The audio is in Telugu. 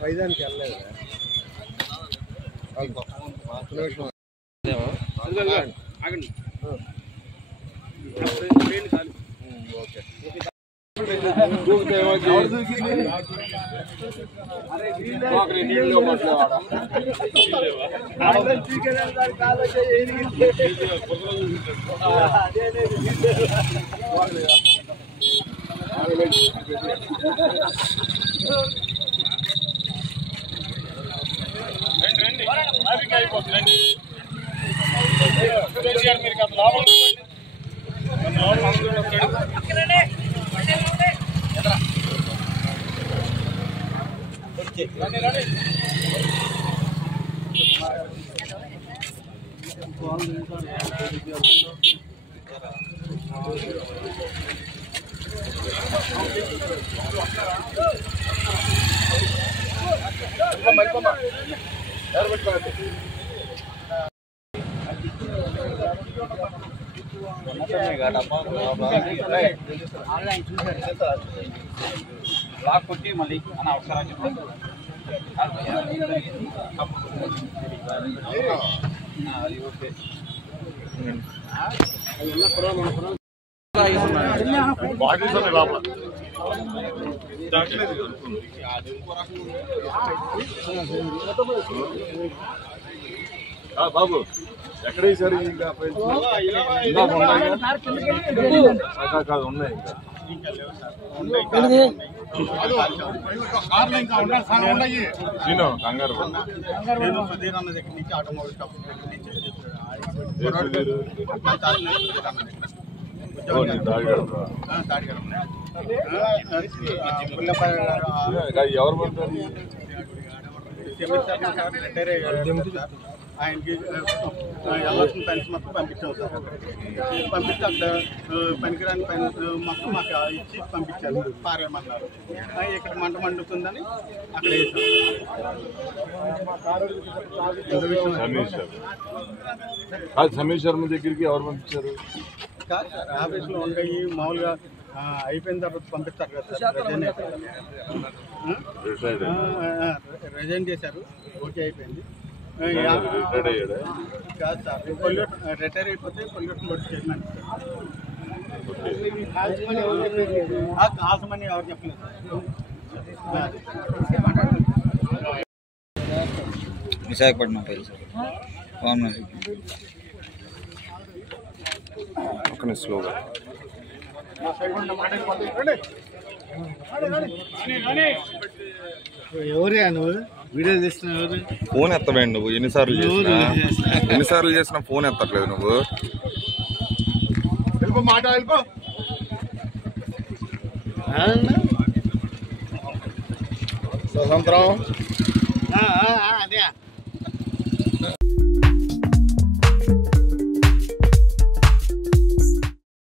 వైజానికి వెళ్ళలేదు బ్లాక్ కొట్టి మళ్ళీ అన్న ఒకసారి అది ఓకే బాబు ఎక్కడ వేసారు ఇంకా కాదు ఉన్నాయి ఇంకా కంగారు సుధీర్ అన్న దగ్గర నుంచి ఆటోమొబైల్ షాప్ దగ్గర నుంచి ఎవరు పడతారు ఆయనకి వెళ్ళాల్సిన పెన్స్ మొత్తం పంపించాం సార్. పంపిస్తే అక్కడ పనికిరాని పెన్స్ మొత్తం మాకు ఇచ్చి పంపించారు, పారేయమన్నారు. ఇక్కడ మంట మండుతుందని అక్కడ వేసాం. సమీర్ శర్మ దగ్గరికి ఎవరు పంపించారు? కాదు సార్, ఆఫీస్లో ఉండయి మామూలుగా అయిపోయిన తర్వాత పంపిస్తారు కదా సార్. రిజైన్ చేశారు, ఓకే అయిపోయింది. కాదు సార్, రిటైర్ అయిపోతే పొల్యూషన్ బట్టి చేయమని ఆసమని ఎవరు చెప్పలేదు సార్. విశాఖపట్నం ఒక స్లోగా ఎవరే నువ్వు వీడియో చేస్తున్నావు? ఫోన్ ఎత్తవేండి నువ్వు. ఎన్నిసార్లు చేసినా ఫోన్ ఎత్తట్లేదు నువ్వు. స్వతంత్రం అదే